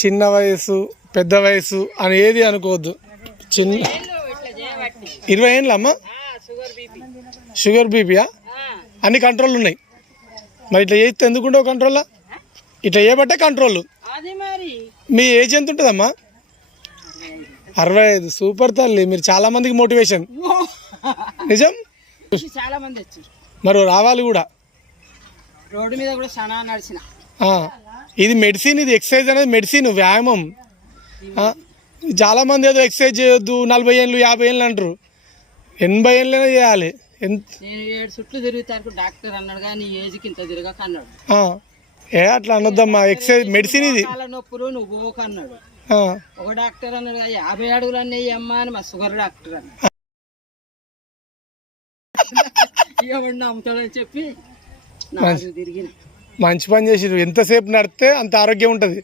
చిన్న వయసు పెద్ద వయసు అని ఏది అనుకోవద్దు. చిన్న 20 ఏళ్ళ అమ్మ షుగర్ బీపీయా అన్ని కంట్రోల్ ఉన్నాయి. మరి ఇట్లా చేస్తే ఎందుకుంటావు కంట్రోల్లా? ఇట్లా చేయబట్టే కంట్రోల్. మీ ఏజ్ ఎంత ఉంటుందమ్మా? 65. సూపర్ తల్లి, మీరు చాలా మందికి మోటివేషన్. నిజం, చాలా మంది వచ్చారు. మరి రావాలి కూడా. రోడ్డు మీద కూడా చాలా నడిచిన. ఇది మెడిసిన్, ఇది ఎక్సర్సైజ్ అనేది మెడిసిన్, వ్యాయామం. చాలా మంది ఏదో ఎక్సర్సైజ్ చేయొద్దు 40 ఏళ్ళు 50 ఏళ్ళు అంటారు. 80 ఏళ్ళైనా చేయాలి. నేను 7 చుట్లు తిరుగుతాను డాక్టర్ అన్నాడు కానీ ఏజ్కి ఇంత తిరగక అన్నాడు. అట్లా అనొద్దమ్మా, ఎక్సర్సైజ్ మెడిసిన్ ఇది. నొప్పులు నువ్వు పోక అన్నాడు ఒక డాక్టర్. అన్నాడు 50 అడుగులు అన్నయ్య అమ్మ అని మా షుగర్ డాక్టర్ అన్నాడు. ఇవ్వండి అమ్ముతాడని చెప్పి తిరిగిన. మంచి పని చేసి ఎంతసేపు నడితే అంత ఆరోగ్యం ఉంటుంది.